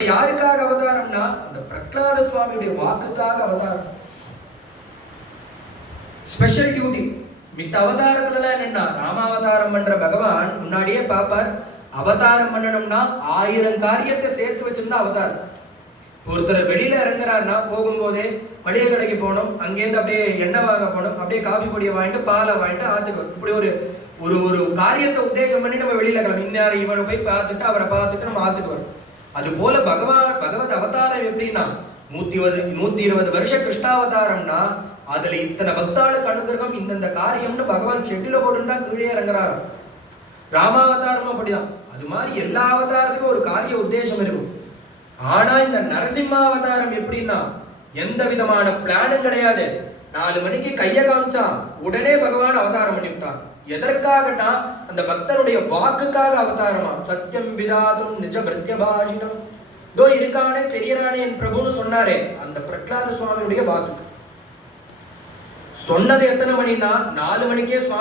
யாருக்காக அவதாரம்னா அந்த பிரகலாத சுவாமியுடைய வாக்குக்காக அவதாரம். Special duty. மித்த அவதாரத்துல என்னன்னா ராமாவதாரம் பண்ற பகவான் முன்னாடியே பாப்பார். அவதாரம் பண்ணணும்னா 1000 காரியத்தை சேர்த்து வச்சிருந்தா அவதாரம். ஒருத்தர் வெளியில இறங்குறாருன்னா போகும்போதே மளிகை கடைக்கு போகணும், அங்கேருந்து அப்படியே எண்ணெய் வாங்க போகணும், அப்படியே காஃபி பொடியை வாங்கிட்டு பாலை வாங்கிட்டு ஆத்துக்கு வரும். இப்படி ஒரு ஒரு ஒரு காரியத்தை உத்தேசம் பண்ணி நம்ம வெளியில கிளம்பி இன்னார் இவனை போய் பார்த்துட்டு அவரை பார்த்துட்டு நம்ம ஆத்துக்கு வரும். அது போல பகவத் அவதாரம் எப்படின்னா 120 வருஷ கிருஷ்ணாவதாரம்னா அதுல இத்தனை பக்தாளுக்கு அனுகிரகம் இந்தந்த காரியம்னு பகவான் செட்டில போட்டுன்னு தான் கீழே இறங்குறாரு. ராமாவதாரமும் அப்படிதான். அது மாதிரி எல்லா அவதாரத்துக்கும் ஒரு காரிய உத்தேசம் இருக்கும். ஆனா இந்த நரசிம்மாவதாரம் எப்படின்னா எந்த விதமான பிளானும் கிடையாது. 4 மணிக்கு கைய காமிச்சா உடனே பகவான் அவதாரம் பண்ணிவிட்டான். எதற்காகனா அந்த பக்தனுடைய வாக்குக்காக அவதாரமா. சத்தியம் விதாதும் நிஜ பிரத்யபாஷிதம் தோ இருக்கானே தெரியறானே என் பிரபுன்னு சொன்னாரே அந்த பிரகலாத சுவாமியுடைய வாக்குக்கு. சொன்னது எத்தனை மணினா 4 மணிக்கே சுவாமி